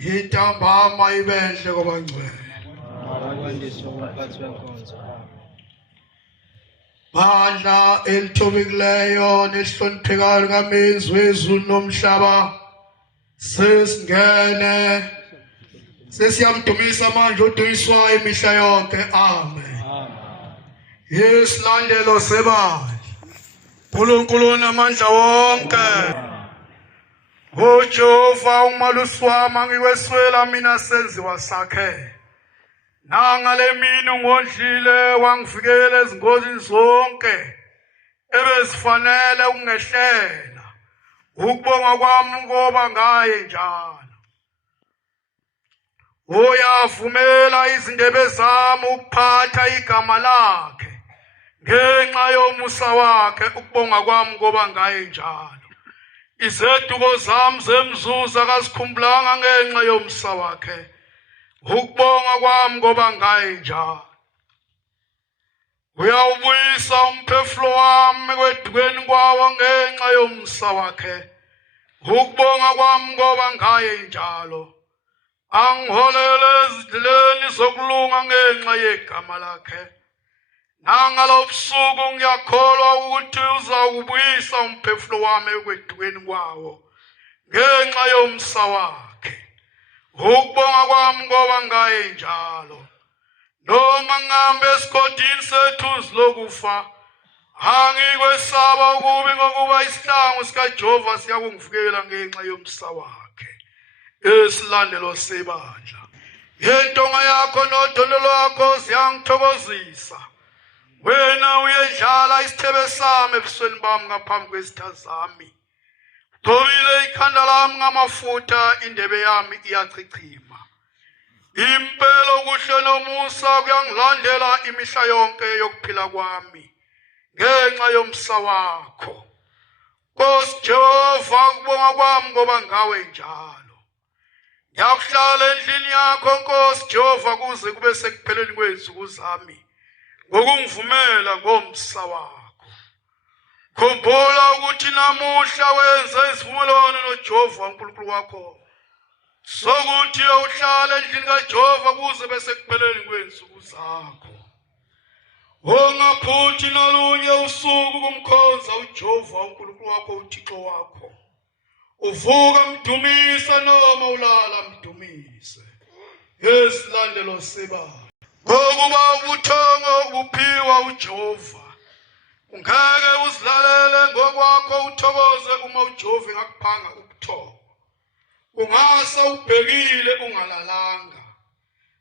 Intambama ibenhle kwabangcwele. Bandla elithobekileyo nesihloniphekayo likamenzi wezulu nomhlaba, sesingene sesiyamdumisa manje odumiswayo imihla yonke. Amen. Isilandelo sebandla. uNkulunkulu namandla wonke, uJehova umalusi wami, angikweswela mina senziwa sakhe. Nangale mina ungondlile wangivikela ezingozini zonke ebezifanele ukungehlela. Ukubonga kwami ngoba ngaye njalo. Uyavumela izindebe zami ukuphatha igama lakhe ngenxa yomusa wakhe. Ukubonga kwami ngoba ngaye njalo. Izeduko zami zemzuza akazikhumbulanga ngenxa yomusa wakhe. Ukubonga kwami ngoba ngaye njalo. Uyawubuyisa umphefumulo wami ekwedukeni kwawo ngenxa yomusa wakhe. Ukubonga kwami ngoba ngaye njalo. Angiholele ezindleleni zokulunga ngenxa yegama lakhe. Nangalo busuku ngiyakholwa ukuthi uzawubuyisa umphefumulo wami ekwedukeni kwawo ngenxa yomusa wakhe. Ukubonga kwami ngoba ngaye njalo. Noma ngihambe esigodini sethuzi lokufa, angikwesaba ukubi ngokuba isihlangu sikaJehova siyakungivikela ngenxa yomusa wakhe. Isilandelo sebandla. Intonga yakho nodolo lwakho ziyangithokozisa. Wena uyedlala isithebe sami ebusweni bami ngaphambi kwezitha zami. Ugcobile ikhanda lami ngamafutha, indebe yami iyachichima. Impela okuhle nomusa kuyangilandela imihla yonke yokuphila kwami ngenxa yomusa wakho. Nkosi Jehova, ukubonga kwami ngoba ngawe njalo. Ngiyakuhlala endlini yakho Nkosi Jehova kuze kube sekupheleni kwezinsuku zami, ngokungivumela ngomusa wakho. Khumbula ukuthi namuhla wenze isivumelwano noJehova uNkulunkulu wakho sokuthi uhlale endlini kaJehova kuze bese kupheleni kwezinsuku zakho. Ungaphuthi nalunye usuku kumkhonza uJehova uNkulunkulu wakho, uThixo wakho. Uvuka mdumisa noma ulala mdumise. Isilandelo sebandla. Ngokuba ubuthongo buphiwa uJehova, ungeke uzilalele ngokwakho uthokoze uma uJehova engakuphanga ubuthongo. Ungasa ubhekile ungalalanga.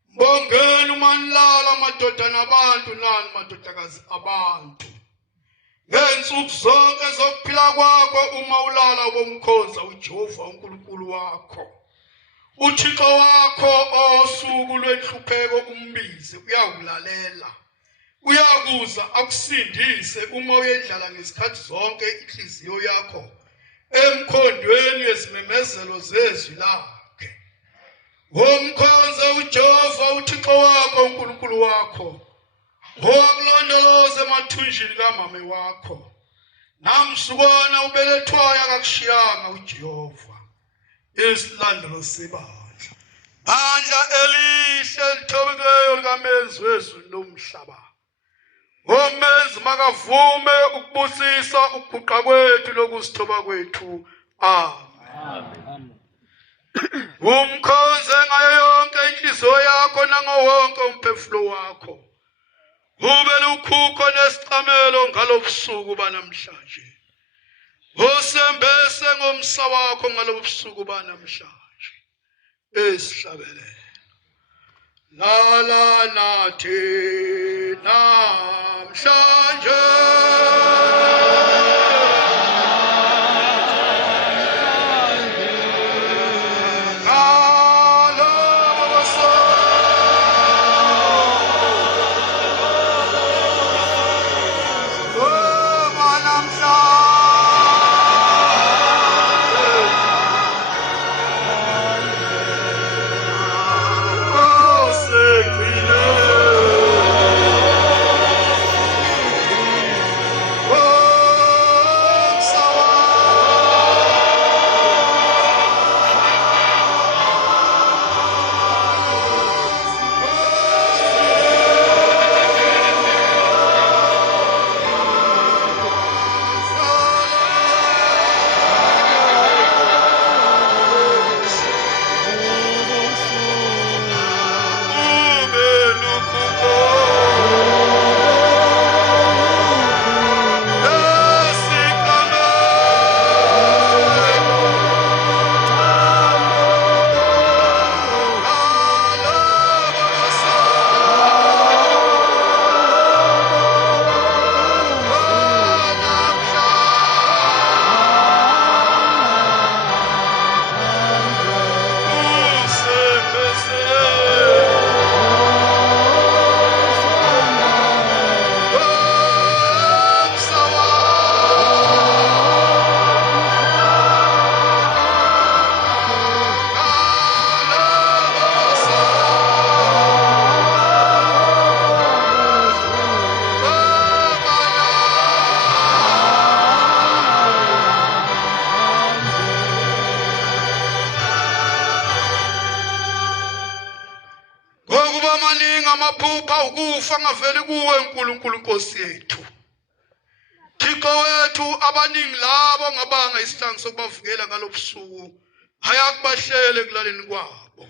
Mbongeni uma nilala madodana abantu nani madodakazi abantu. Ngensuku zonke zokuphila kwakho uma ulala bomkhonza uJehova uNkulunkulu wakho. uThixo wakho osuku lwenhlupheko umbize, uyakulalela. Uyakuza akusindise uma uyedlala ngesikhathi zonke inhliziyo yakho emkhondweni wezimemezelo zezwi lakhe. Womkhonze uJehova uThixo wakho uNkulunkulu wakho, owakulondoloza emathunjini kamame wakho. Namsukwana ubelethwayo akakushiyanga uJehova. Isilandelo sebandla. Bandla elihle elithobekileyo likamenzi wezulu nomhlaba. Omenzi makavume ukubusisa ukuguqa kwethu lokusithoba kwethu. Amen. Umkhonze ngayo yonke inhliziyo yakho nango wonke umphefumulo wakho. Ube lukhukho nesicamelo ngalobusuku banamhlanje. Usembese ngomsa wakho ngalobusuku banamhlanje. Esihlabelele. Lala nathi namhlanje. kuba maningi amaphupha ukufa ngaveli kuwe uNkulunkulu Nkosi yethu. Thixo wethu abaningi labo ngabanga isihlangu sokubavukela ngalobusuku ayakubahlele ekulaleni kwabo.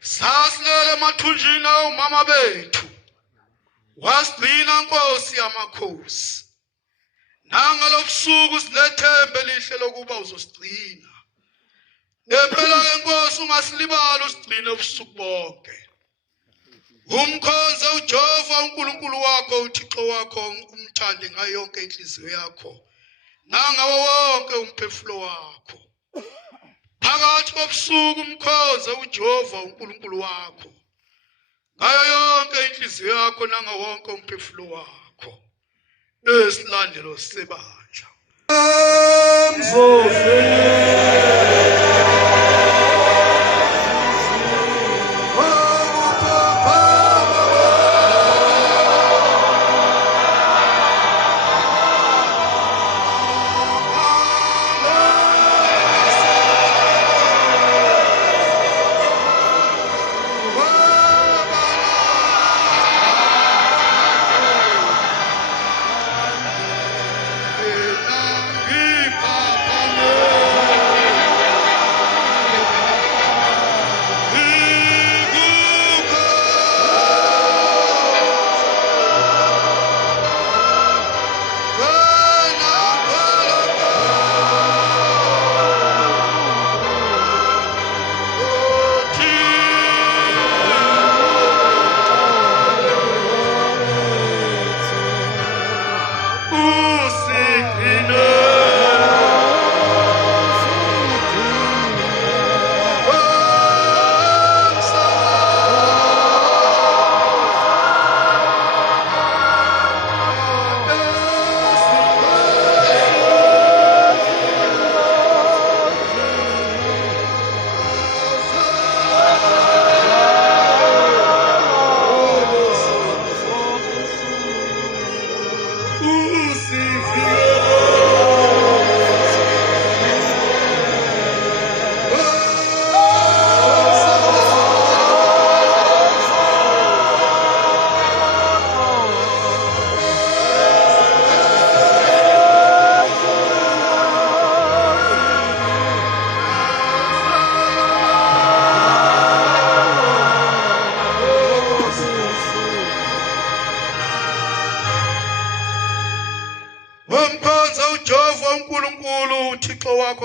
Sasilele emathunjini omama bethu. Wasigcina Nkosi yamakhosi. Nangalobusuku silethembe elihle lokuba uzosigcina. Ngempela ke Nkosi ungasilibala usigcine ubusuku bonke. Umkhonze uJehova uNkulunkulu wakho uThixo wakho umthande ngayo yonke inhliziyo yakho nangawo wonke umphefumulo wakho. Phakathi kobusuku umkhonze uJehova uNkulunkulu wakho ngayo yonke inhliziyo yakho nangawo wonke umphefumulo wakho. Esilandelo sebandla.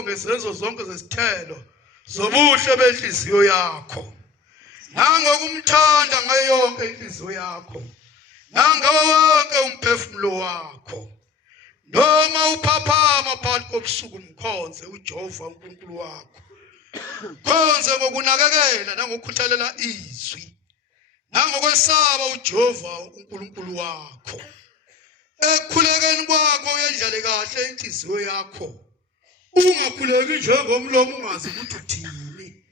Ngezenzo zonke zesithelo zobuhle benhliziyo yakho nangokumthanda ngayo yonke inhliziyo yakho nangawo wonke umphefumulo wakho noma uphaphama phakathi kobusuku mkhonze uJehova uNkulunkulu wakho khonze ngokunakekela nangokukhuthalela izwi nangokwesaba uJehova uNkulunkulu wakho ekukhulekeni kwakho uyendlale kahle inhliziyo yakho. Ungakhuleki njengomlomo ungazi ukuthi uthini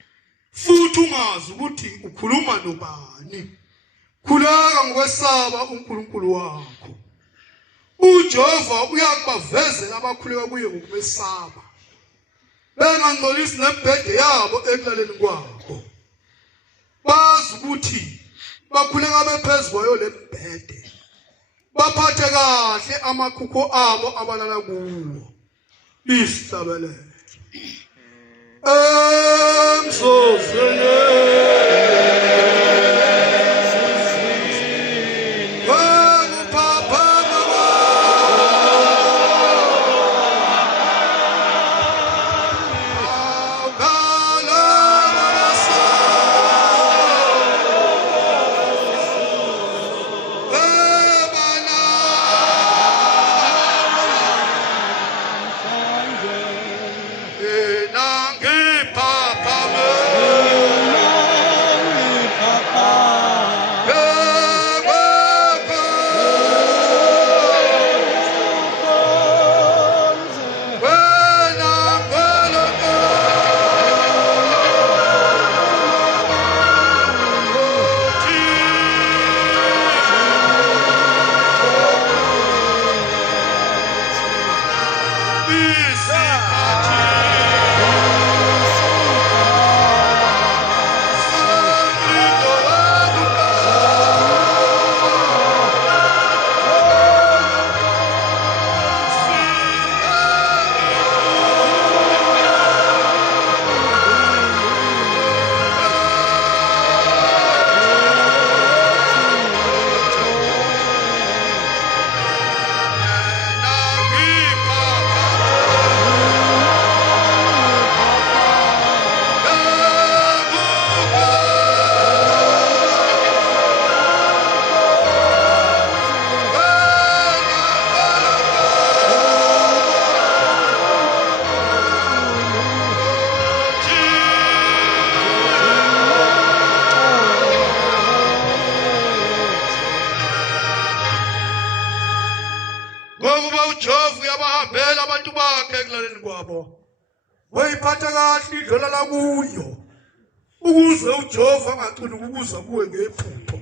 futhi ungazi ukuthi ukhuluma nobani. Khuleka ngokwesaba uNkulunkulu wakho. uJehova uyakubavezela abakhuleka kuye ngokumesaba bengangcolisi nembhede yabo ekulaleni kwakho. Bazi ukuthi bakhuleka bephezu kwayo lembhede baphathe kahle amakhukho abo abalala kuwo. Istabele bakhe ekulaleni kwabo wayiphatha kahle idlola la kuyo ukuze uJehova angacini ukubuza kuwe ngephupho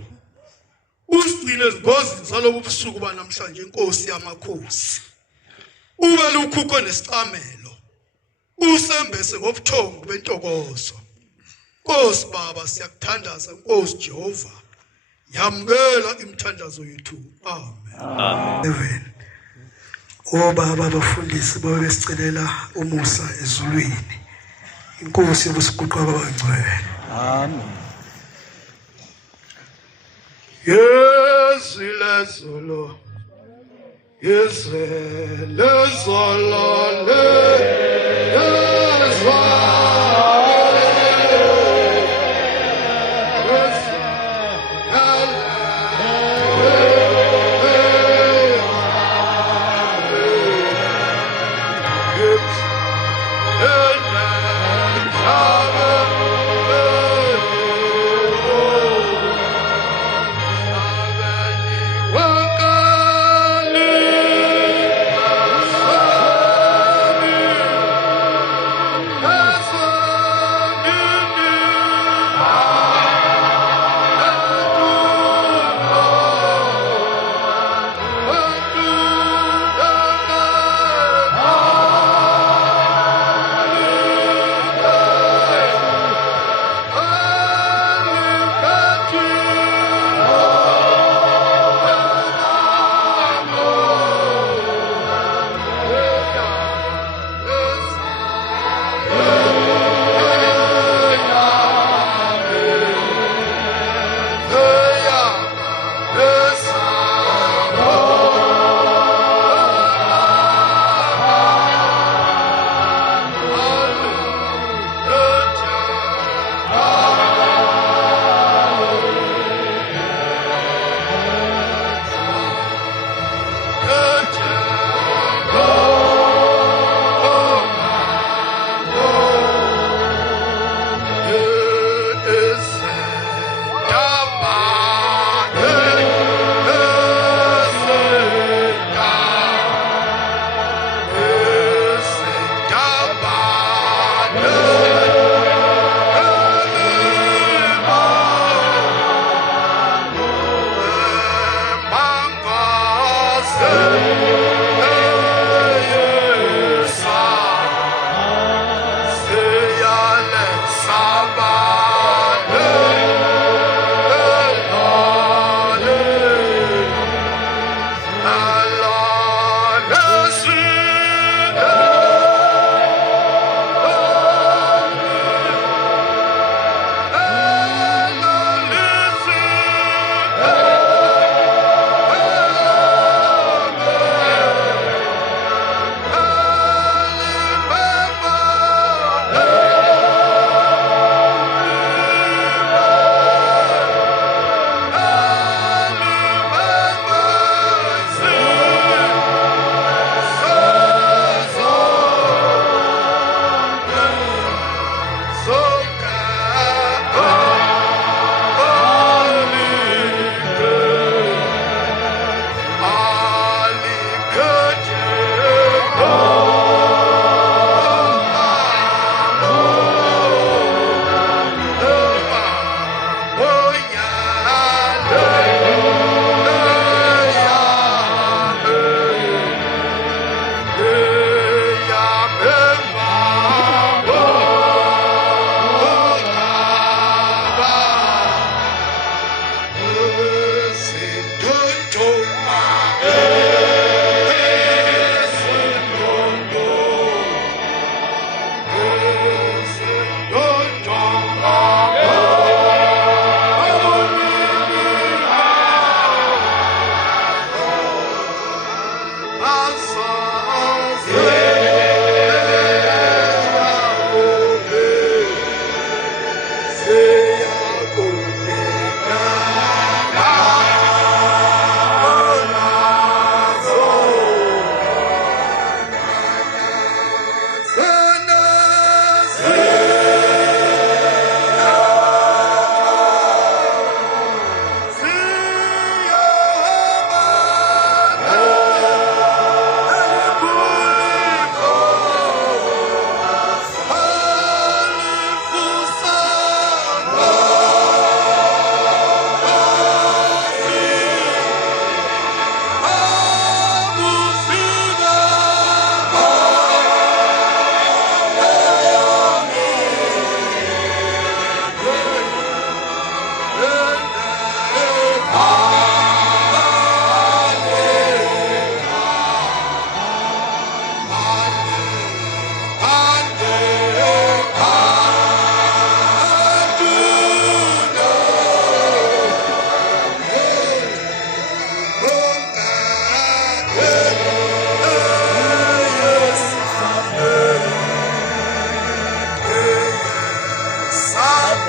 usigcine ezingozini zalobu busuku banamhlanje inkosi yamakhosi ube lukhukho nesicamelo usembese ngobuthongo bentokozo Nkosi Baba siyakuthandaza Nkosi Jehova yamukela imithandazo yethu amen O Baba abafundisi babe besicelela umusa ezulwini inkosi yobusiguqa babangcwele amen Yezilezolo Yezilezolo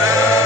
Amen.